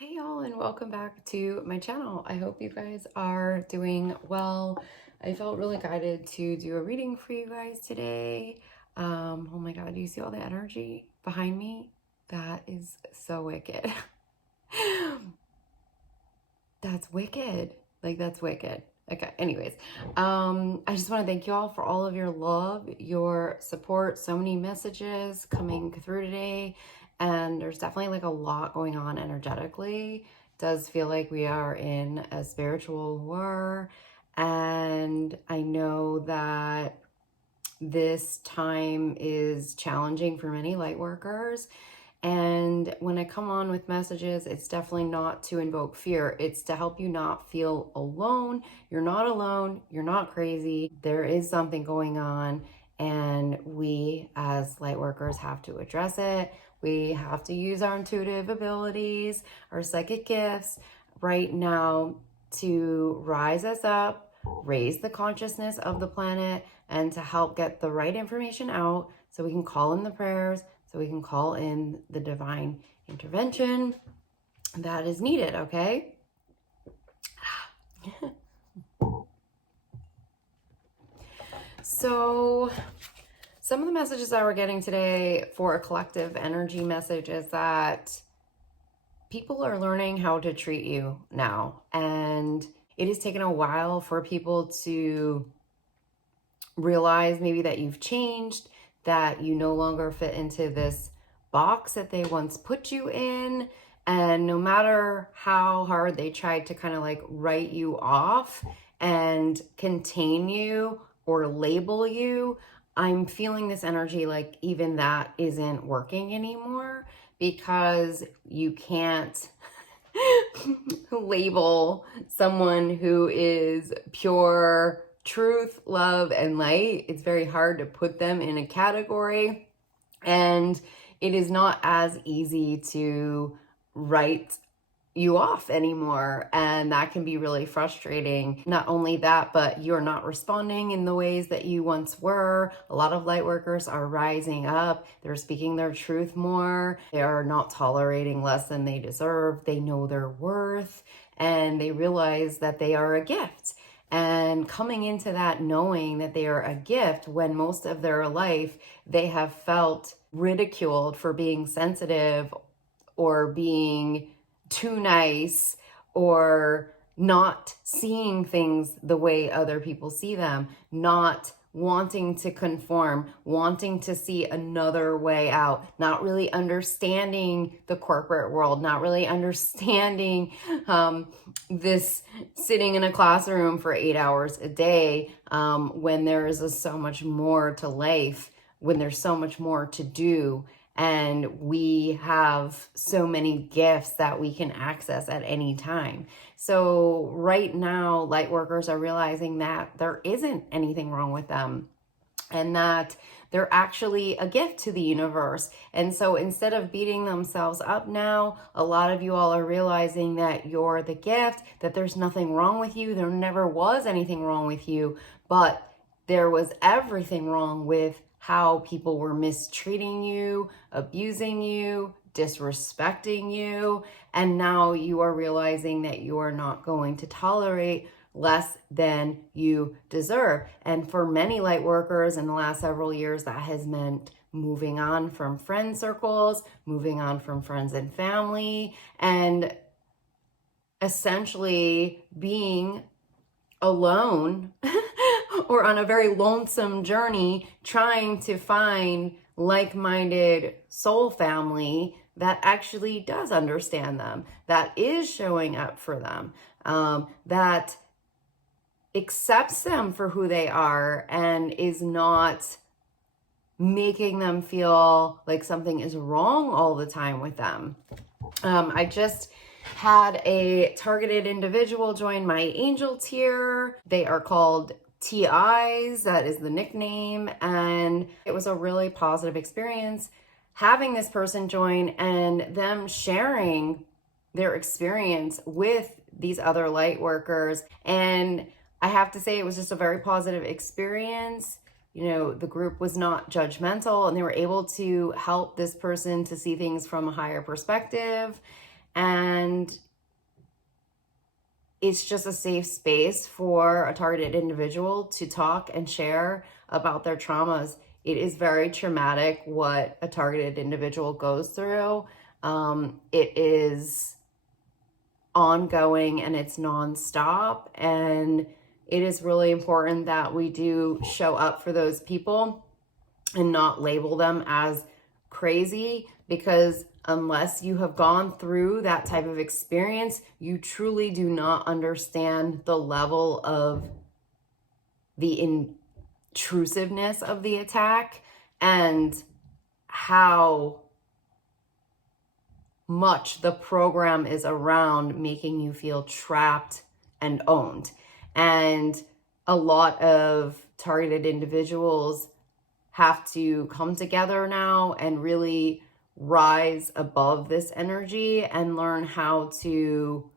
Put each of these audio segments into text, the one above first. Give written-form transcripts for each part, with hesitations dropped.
Hey y'all, and welcome back to my channel. I hope you guys are doing well. I felt really guided to do a reading for you guys today. Oh my god, do you see all the energy behind me? That is so wicked. That's wicked. Like, that's wicked. Okay, anyways, I just want to thank you all for all of your love, your support, so many messages coming through today, and there's definitely like a lot going on energetically. It does feel like we are in a spiritual war, and I know that this time is challenging for many light workers. And when I come on with messages, it's definitely not to invoke fear. It's to help you not feel alone. You're not alone. You're not crazy. There is something going on, and we as light workers have to address it. We have to use our intuitive abilities, our psychic gifts right now to rise us up, raise the consciousness of the planet, and to help get the right information out so we can call in the prayers, so we can call in the divine intervention that is needed, okay? So some of the messages that we're getting today for a collective energy message is that people are learning how to treat you now. And it has taken a while for people to realize maybe that you've changed, that you no longer fit into this box that they once put you in. And no matter how hard they tried to kind of like write you off and contain you or label you, I'm feeling this energy like even that isn't working anymore, because you can't label someone who is pure truth, love, and light. It's very hard to put them in a category, and it is not as easy to write you off anymore, and that can be really frustrating. Not only that, but you're not responding in the ways that you once were. A lot of light workers are rising up. They're speaking their truth more. They are not tolerating less than they deserve. They know their worth, and they realize that they are a gift. And coming into that knowing that they are a gift, when most of their life they have felt ridiculed for being sensitive or being too nice or not seeing things the way other people see them, not wanting to conform, wanting to see another way out, not really understanding the corporate world, not really understanding this sitting in a classroom for 8 hours a day, when there is so much more to life, when there's so much more to do. And we have so many gifts that we can access at any time. So right now, light workers are realizing that there isn't anything wrong with them, and that they're actually a gift to the universe. And so instead of beating themselves up now, a lot of you all are realizing that you're the gift, that there's nothing wrong with you. There never was anything wrong with you, but there was everything wrong with how people were mistreating you, abusing you, disrespecting you. And now you are realizing that you are not going to tolerate less than you deserve. And for many light workers in the last several years, that has meant moving on from friend circles, moving on from friends and family, and essentially being alone or on a very lonesome journey, trying to find like-minded soul family that actually does understand them, that is showing up for them, that accepts them for who they are and is not making them feel like something is wrong all the time with them. I just had a targeted individual join my angel tier. They are called TIs, that is the nickname, and it was a really positive experience having this person join and them sharing their experience with these other light workers. And I have to say, it was just a very positive experience. You know, the group was not judgmental, and they were able to help this person to see things from a higher perspective. And it's just a safe space for a targeted individual to talk and share about their traumas. It is very traumatic what a targeted individual goes through. It is ongoing and it's nonstop. And it is really important that we do show up for those people and not label them as crazy, because unless you have gone through that type of experience, you truly do not understand the level of the intrusiveness of the attack and how much the program is around making you feel trapped and owned. And a lot of targeted individuals have to come together now and really rise above this energy and learn how to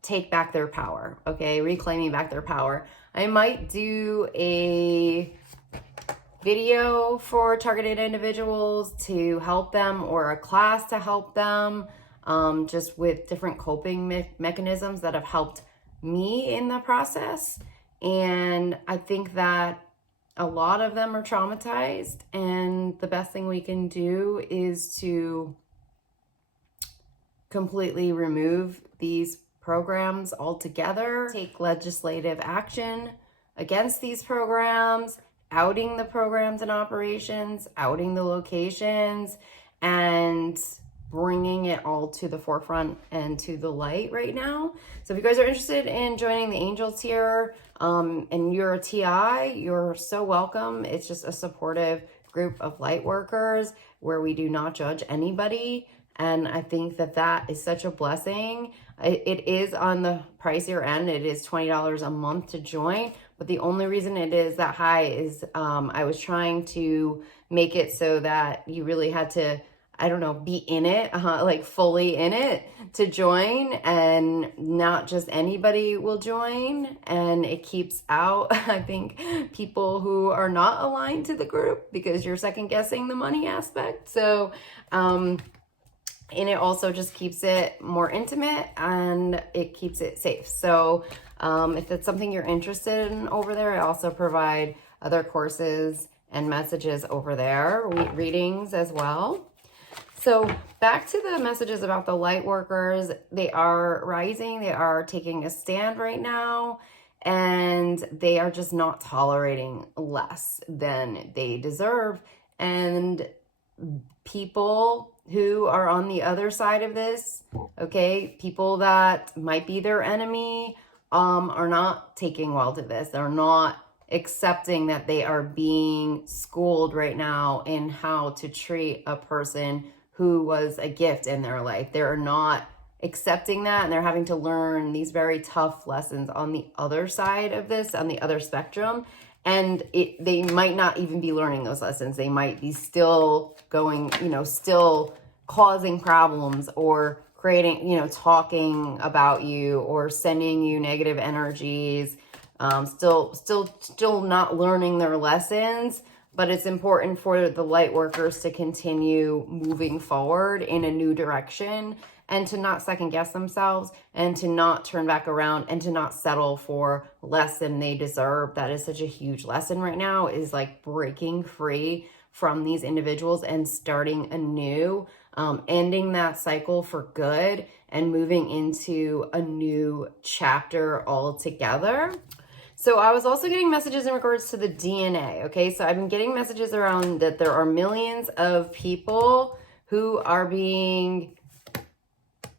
take back their power, okay? Reclaiming back their power. I might do a video for targeted individuals to help them, or a class to help them, just with different coping mechanisms that have helped me in the process. And I think that a lot of them are traumatized, and the best thing we can do is to completely remove these programs altogether, take legislative action against these programs, outing the programs and operations, outing the locations, and bringing it all to the forefront and to the light right now. So if you guys are interested in joining the Angel Tier, and you're a TI, you're so welcome. It's just a supportive group of light workers where we do not judge anybody. And I think that that is such a blessing. It is on the pricier end. It is $20 a month to join. But the only reason it is that high is I was trying to make it so that you really had to, I don't know, be in it, like fully in it to join, and not just anybody will join. And it keeps out, I think, people who are not aligned to the group, because you're second guessing the money aspect. So, and it also just keeps it more intimate and it keeps it safe. So if it's something you're interested in over there, I also provide other courses and messages over there, readings as well. So back to the messages about the light workers. They are rising. They are taking a stand right now, and they are just not tolerating less than they deserve. And people who are on the other side of this, okay, people that might be their enemy, are not taking well to this. They're not accepting that they are being schooled right now in how to treat a person who was a gift in their life. They're not accepting that, and they're having to learn these very tough lessons on the other side of this, on the other spectrum. And they might not even be learning those lessons. They might be still going, still causing problems, or creating, talking about you, or sending you negative energies, still not learning their lessons. But it's important for the light workers to continue moving forward in a new direction, and to not second guess themselves, and to not turn back around, and to not settle for less than they deserve. That is such a huge lesson right now, is like breaking free from these individuals and starting anew, ending that cycle for good and moving into a new chapter altogether. So I was also getting messages in regards to the DNA, okay? So I've been getting messages around that there are millions of people who are being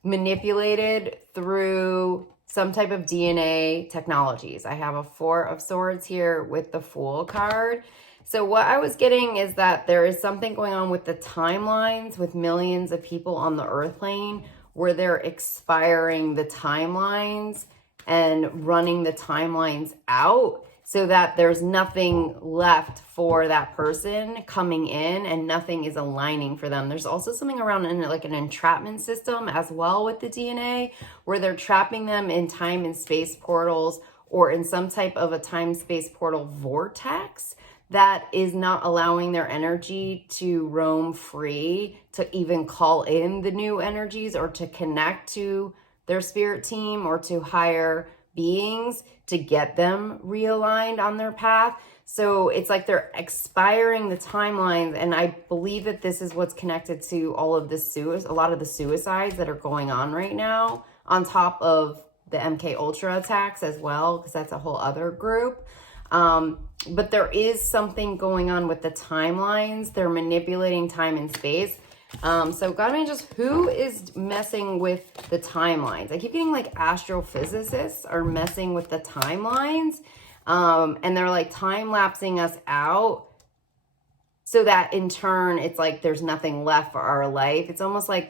manipulated through some type of DNA technologies. I have a 4 of Swords here with the Fool card. So what I was getting is that there is something going on with the timelines, with millions of people on the earth plane, where they're expiring the timelines and running the timelines out, so that there's nothing left for that person coming in, and nothing is aligning for them. There's also something around like an entrapment system as well with the DNA, where they're trapping them in time and space portals, or in some type of a time-space portal vortex that is not allowing their energy to roam free, to even call in the new energies, or to connect to their spirit team or to higher beings to get them realigned on their path. So it's like they're expiring the timelines. And I believe that this is what's connected to all of the a lot of the suicides that are going on right now, on top of the MK Ultra attacks as well, because that's a whole other group. But there is something going on with the timelines. They're manipulating time and space. So God Angels, who is messing with the timelines? I keep getting like astrophysicists are messing with the timelines. And they're like time-lapsing us out so that in turn, it's like there's nothing left for our life. It's almost like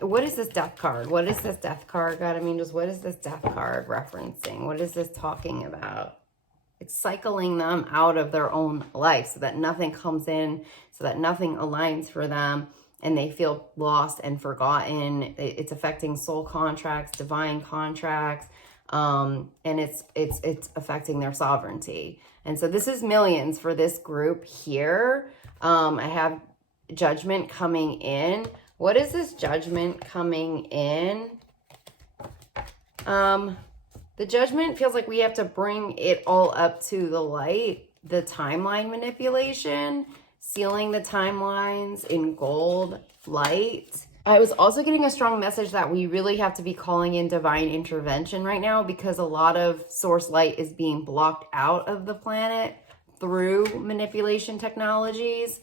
what is this death card? What is this death card? God, I mean, just what is this death card referencing? What is this talking about? It's cycling them out of their own life so that nothing comes in, so that nothing aligns for them, and they feel lost and forgotten. It's affecting soul contracts, divine contracts, and it's affecting their sovereignty. And so this is millions for this group here. I have judgment coming in. What is this judgment coming in? The judgment feels like we have to bring it all up to the light. The timeline manipulation, sealing the timelines in gold light. I was also getting a strong message that we really have to be calling in divine intervention right now, because a lot of source light is being blocked out of the planet through manipulation technologies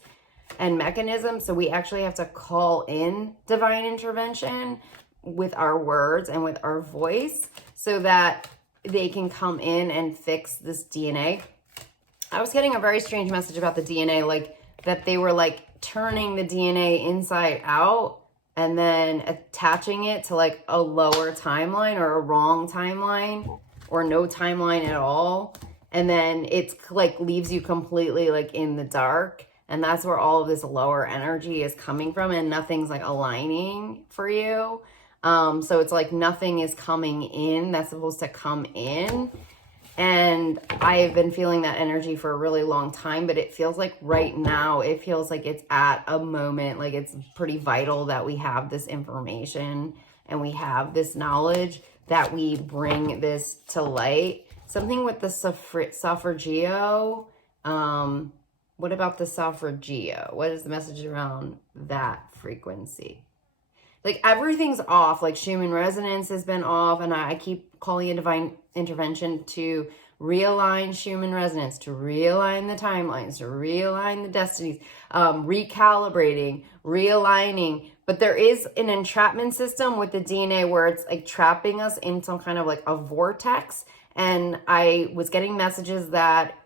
and mechanisms. So we actually have to call in divine intervention with our words and with our voice so that they can come in and fix this DNA. I was getting a very strange message about the DNA, like that they were like turning the DNA inside out and then attaching it to like a lower timeline or a wrong timeline or no timeline at all. And then it's like leaves you completely like in the dark. And that's where all of this lower energy is coming from, and nothing's like aligning for you. So it's like nothing is coming in that's supposed to come in. And I've been feeling that energy for a really long time, but it feels like right now, it feels like it's at a moment, like it's pretty vital that we have this information and we have this knowledge, that we bring this to light. Something with the suffragio. What about the suffragio? What is the message around that frequency? Like everything's off, like Schumann resonance has been off, and I keep calling in divine intervention to realign Schumann resonance, to realign the timelines, to realign the destinies, recalibrating, realigning. But there is an entrapment system with the DNA where it's like trapping us in some kind of like a vortex. And I was getting messages that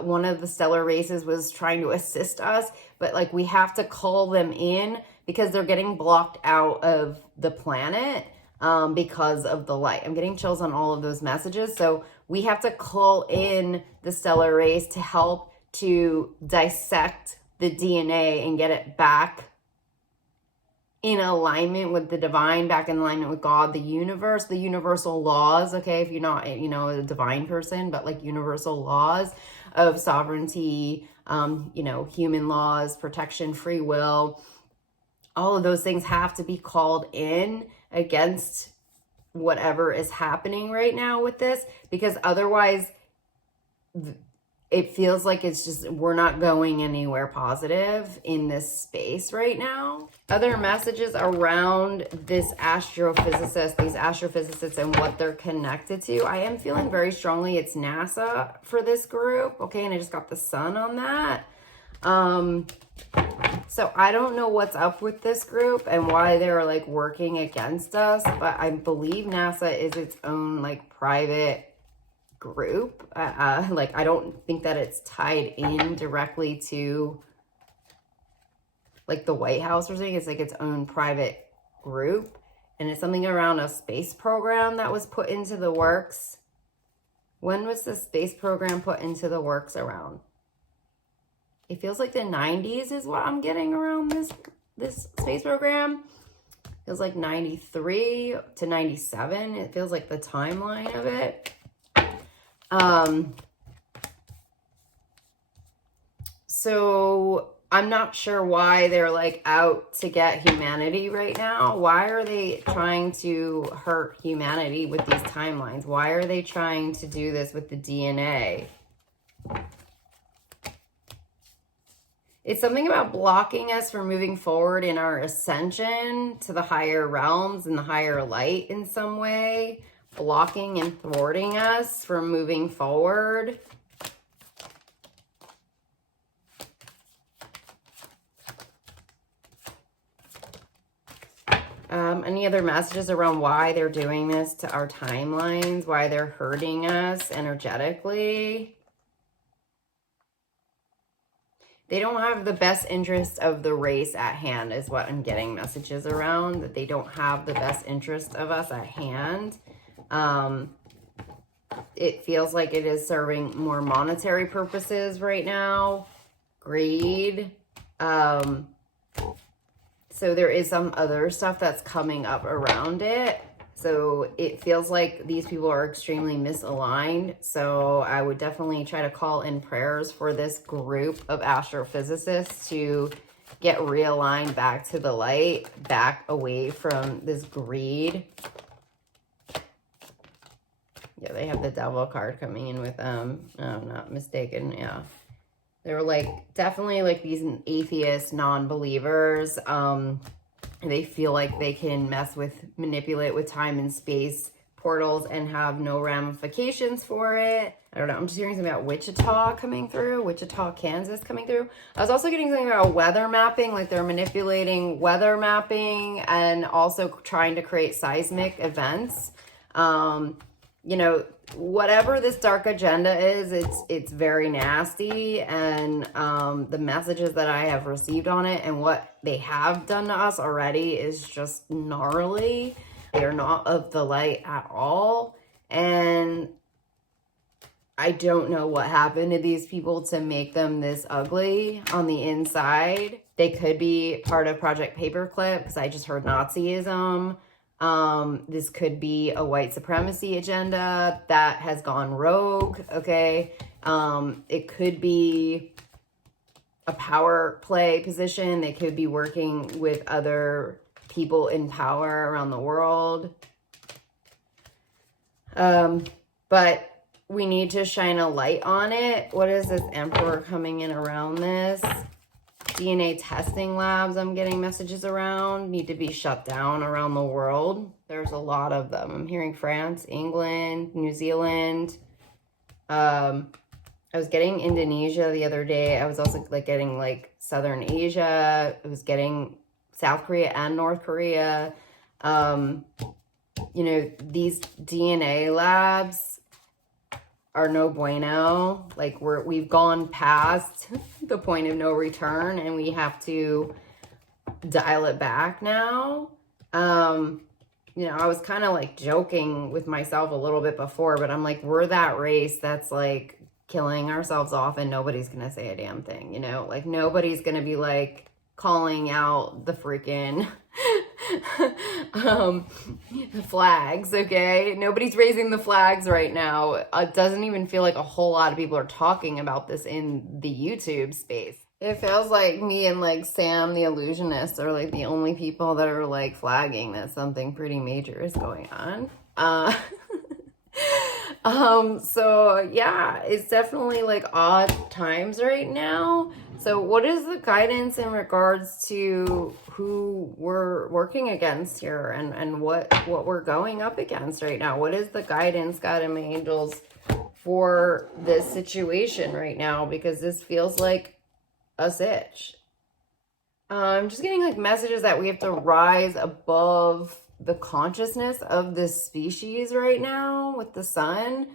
one of the stellar races was trying to assist us, but like we have to call them in because they're getting blocked out of the planet because of the light. I'm getting chills on all of those messages. So we have to call in the stellar race to help to dissect the DNA and get it back in alignment with the divine, back in alignment with God, the universe, the universal laws, okay? If you're not, a divine person, but like universal laws of sovereignty, human laws, protection, free will, all of those things have to be called in against whatever is happening right now with this, because otherwise it feels like it's just, we're not going anywhere positive in this space right now. Other messages around this astrophysicist, these astrophysicists and what they're connected to. I am feeling very strongly it's NASA for this group. Okay, and I just got the sun on that. So I don't know what's up with this group and why they're like working against us, but I believe NASA is its own like private group. Like I don't think that it's tied in directly to like the White House or something. It's like its own private group, and it's something around a space program that was put into the works. When was the space program put into the works around? It feels like the 90s is what I'm getting around this space program. It feels like 93 to 97. It feels like the timeline of it. So I'm not sure why they're like out to get humanity right now. Why are they trying to hurt humanity with these timelines? Why are they trying to do this with the DNA? It's something about blocking us from moving forward in our ascension to the higher realms and the higher light in some way. Blocking and thwarting us from moving forward. Any other messages around why they're doing this to our timelines? Why they're hurting us energetically? They don't have the best interest of the race at hand is what I'm getting messages around. That they don't have the best interest of us at hand. It feels like it is serving more monetary purposes right now. Greed. So there is some other stuff that's coming up around it. So it feels like these people are extremely misaligned. So I would definitely try to call in prayers for this group of astrophysicists to get realigned back to the light, back away from this greed. Yeah, they have the devil card coming in with them. I'm not mistaken. Yeah. They're like definitely like these atheist non-believers. They feel like they can manipulate with time and space portals and have no ramifications for it. I don't know. I'm just hearing something about Wichita coming through, Wichita, Kansas coming through. I was also getting something about weather mapping, like they're manipulating weather mapping and also trying to create seismic events. You know, whatever this dark agenda is, it's very nasty, and the messages that I have received on it and what they have done to us already is just gnarly. They are not of the light at all, and I don't know what happened to these people to make them this ugly on the inside. They could be part of Project Paperclip, because I just heard Nazism. This could be a white supremacy agenda that has gone rogue, okay? It could be a power play position. They could be working with other people in power around the world. But we need to shine a light on it. What is this Emperor coming in around this? DNA testing labs, I'm getting messages around, need to be shut down around the world. There's a lot of them. I'm hearing France, England, New Zealand. I was getting Indonesia the other day. I was also like getting like Southern Asia. I was getting South Korea and North Korea. You know, these DNA labs are no bueno. Like we've gone past the point of no return, and we have to dial it back now. You know, I was kind of like joking with myself a little bit before, but I'm like, we're that race that's like killing ourselves off and nobody's gonna say a damn thing, you know? Like nobody's gonna be like calling out the freaking flags, okay? Nobody's raising the flags right now. It doesn't even feel like a whole lot of people are talking about this in the YouTube space. It feels like me and like Sam the Illusionist are like the only people that are like flagging that something pretty major is going on. So yeah, it's definitely like odd times right now. So what is the guidance in regards to who we're working against here and what we're going up against right now? What is the guidance, God and my angels, for this situation right now? Because this feels like a sitch. I'm just getting like messages that we have to rise above the consciousness of this species right now with the sun.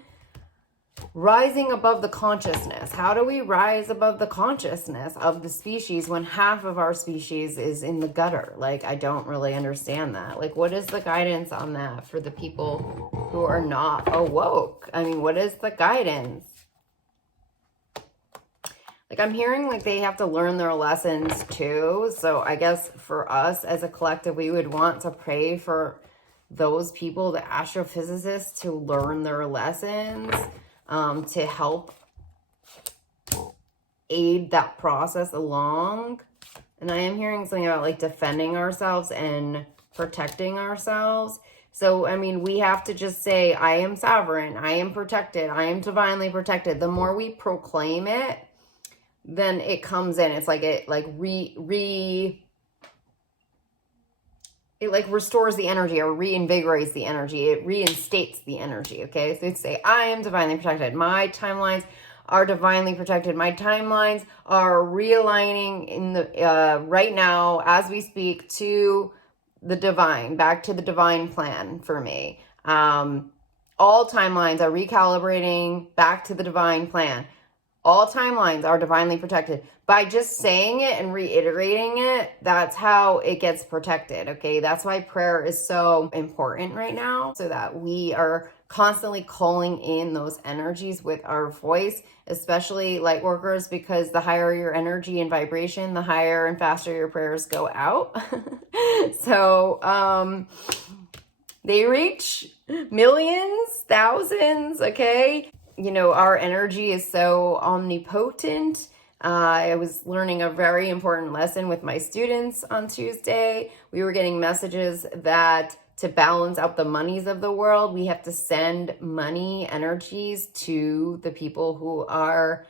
Rising above the consciousness. How do we rise above the consciousness of the species when half of our species is in the gutter? Like, I don't really understand that. Like, what is the guidance on that for the people who are not awoke? I mean, what is the guidance? Like, I'm hearing like they have to learn their lessons too. So I guess for us as a collective, we would want to pray for those people, the astrophysicists, to learn their lessons, to help aid that process along. And I am hearing something about like defending ourselves and protecting ourselves. So, I mean, we have to just say, I am sovereign, I am protected, I am divinely protected. The more we proclaim it, then it comes in. It's like it like it like restores the energy or reinvigorates the energy. It reinstates the energy, okay? So it's say, I am divinely protected. My timelines are divinely protected. My timelines are realigning in the right now as we speak to the divine, back to the divine plan for me. All timelines are recalibrating back to the divine plan. All timelines are divinely protected. By just saying it and reiterating it, that's how it gets protected, okay? That's why prayer is so important right now, so that we are constantly calling in those energies with our voice, especially light workers, because the higher your energy and vibration, the higher and faster your prayers go out. So, they reach millions, thousands, okay? You know, our energy is so omnipotent. I was learning a very important lesson with my students on Tuesday. We were getting messages that to balance out the monies of the world, we have to send money energies to the people who are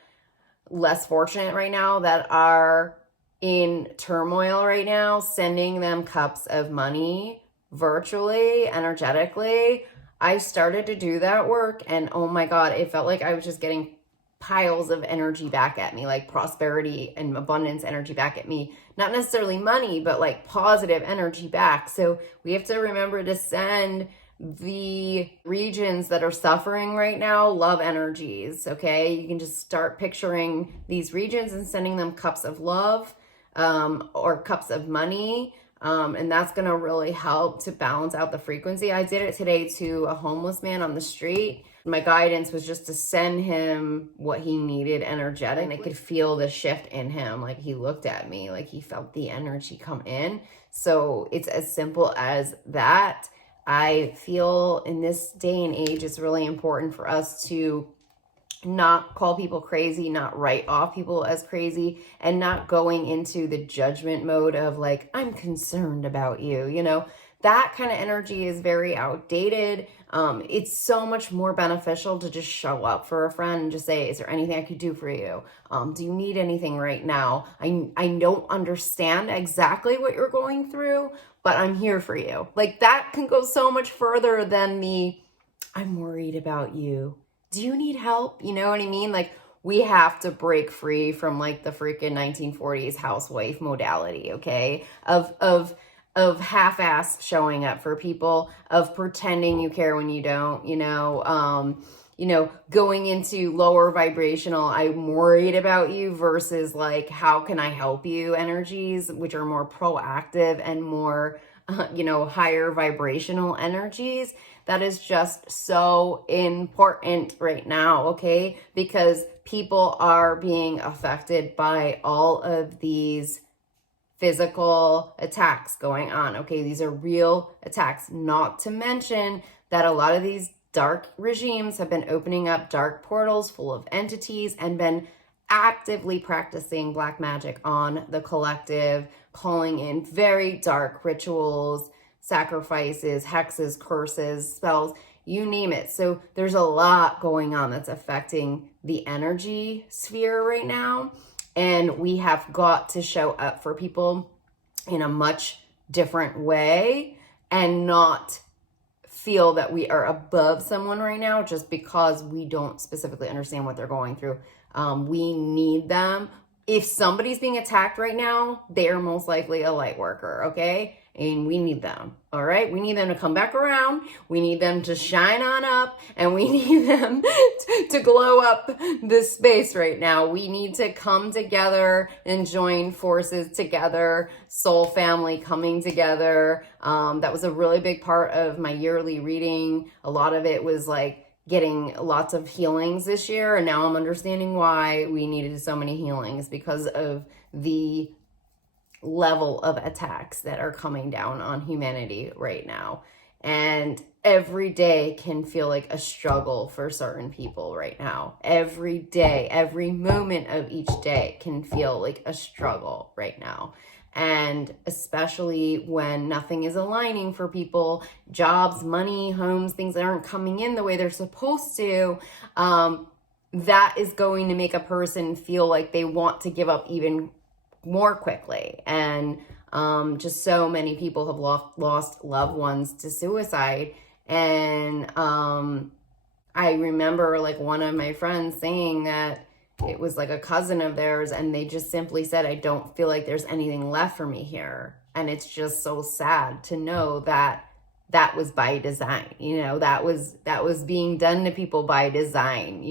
less fortunate right now, that are in turmoil right now, sending them cups of money virtually, energetically. I started to do that work, and oh my God, it felt like I was just getting piles of energy back at me, like prosperity and abundance energy back at me. Not necessarily money, but like positive energy back. So we have to remember to send the regions that are suffering right now love energies, okay? You can just start picturing these regions and sending them cups of love, or cups of money. And that's going to really help to balance out the frequency. I did it today to a homeless man on the street. My guidance was just to send him what he needed energetic. And I could feel the shift in him. Like he looked at me, like he felt the energy come in. So it's as simple as that. I feel in this day and age, it's really important for us to not call people crazy, not write off people as crazy, and not going into the judgment mode of like, I'm concerned about you, you know, that kind of energy is very outdated. It's so much more beneficial to just show up for a friend and just say, is there anything I could do for you? Do you need anything right now? I don't understand exactly what you're going through, but I'm here for you. Like that can go so much further than the, I'm worried about you. Do you need help? You know what I mean? Like we have to break free from like the freaking 1940s housewife modality, okay? Of half-ass showing up for people, of pretending you care when you don't, going into lower vibrational, I'm worried about you versus like, how can I help you energies, which are more proactive and more, higher vibrational energies. That is just so important right now, okay? Because people are being affected by all of these physical attacks going on, okay? These are real attacks, not to mention that a lot of these dark regimes have been opening up dark portals full of entities and been actively practicing black magic on the collective, calling in very dark rituals, sacrifices, hexes, curses, spells, you name it. So there's a lot going on that's affecting the energy sphere right now. And we have got to show up for people in a much different way and not feel that we are above someone right now just because we don't specifically understand what they're going through. We need them. If somebody's being attacked right now, they are most likely a light worker, okay? And we need them, all right? We need them to come back around. We need them to shine on up, and we need them to glow up this space right now. We need to come together and join forces together, soul family coming together. That was a really big part of my yearly reading. A lot of it was like getting lots of healings this year, and now I'm understanding why we needed so many healings, because of the level of attacks that are coming down on humanity right now. And every day can feel like a struggle for certain people right now. Every day, every moment of each day can feel like a struggle right now. And especially when nothing is aligning for people, jobs, money, homes, things that aren't coming in the way they're supposed to, that is going to make a person feel like they want to give up even more quickly. And just so many people have lost loved ones to suicide. And I remember like one of my friends saying that it was like a cousin of theirs, and they just simply said, I don't feel like there's anything left for me here. And it's just so sad to know that that was by design. That was being done to people by design,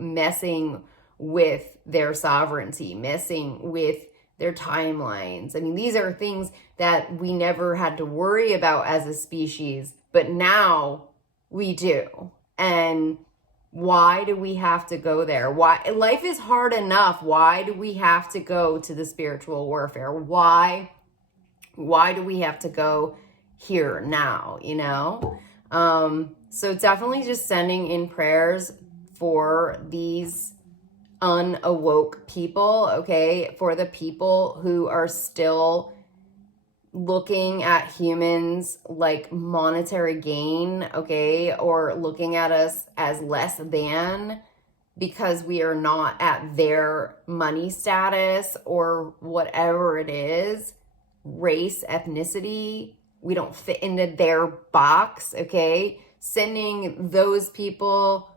messing with their sovereignty, messing with their timelines. I mean, these are things that we never had to worry about as a species, but now we do. And why do we have to go there? Why? Life is hard enough. Why do we have to go to the spiritual warfare? Why do we have to go here now, So definitely just sending in prayers for these unawoke people, okay? For the people who are still looking at humans like monetary gain, okay? Or looking at us as less than because we are not at their money status or whatever it is, race, ethnicity, we don't fit into their box, okay? Sending those people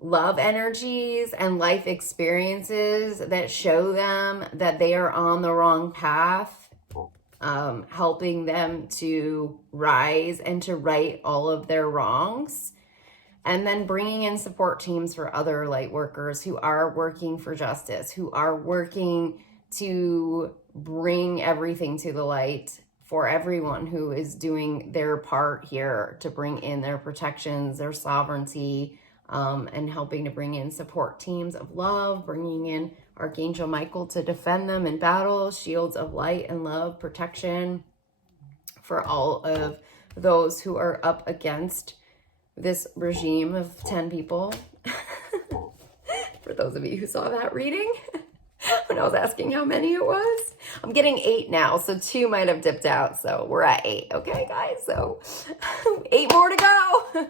love energies and life experiences that show them that they are on the wrong path, helping them to rise and to right all of their wrongs. And then bringing in support teams for other light workers who are working for justice, who are working to bring everything to the light for everyone who is doing their part here to bring in their protections, their sovereignty, and helping to bring in support teams of love, bringing in Archangel Michael to defend them in battle, shields of light and love, protection for all of those who are up against this regime of 10 people. For those of you who saw that reading, when I was asking how many it was. I'm getting 8 now, so 2 might have dipped out, so we're at 8, okay, guys? So 8 more to go.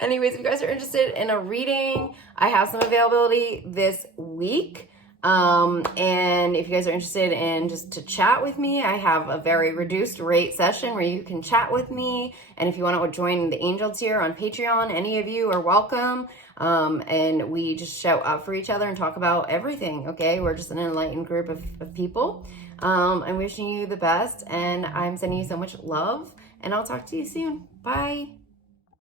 Anyways, if you guys are interested in a reading, I have some availability this week. And if you guys are interested in just to chat with me, I have a very reduced rate session where you can chat with me. And if you want to join the angel tier on Patreon, any of you are welcome. And we just show up for each other and talk about everything. Okay. We're just an enlightened group of people. I'm wishing you the best, and I'm sending you so much love, and I'll talk to you soon. Bye.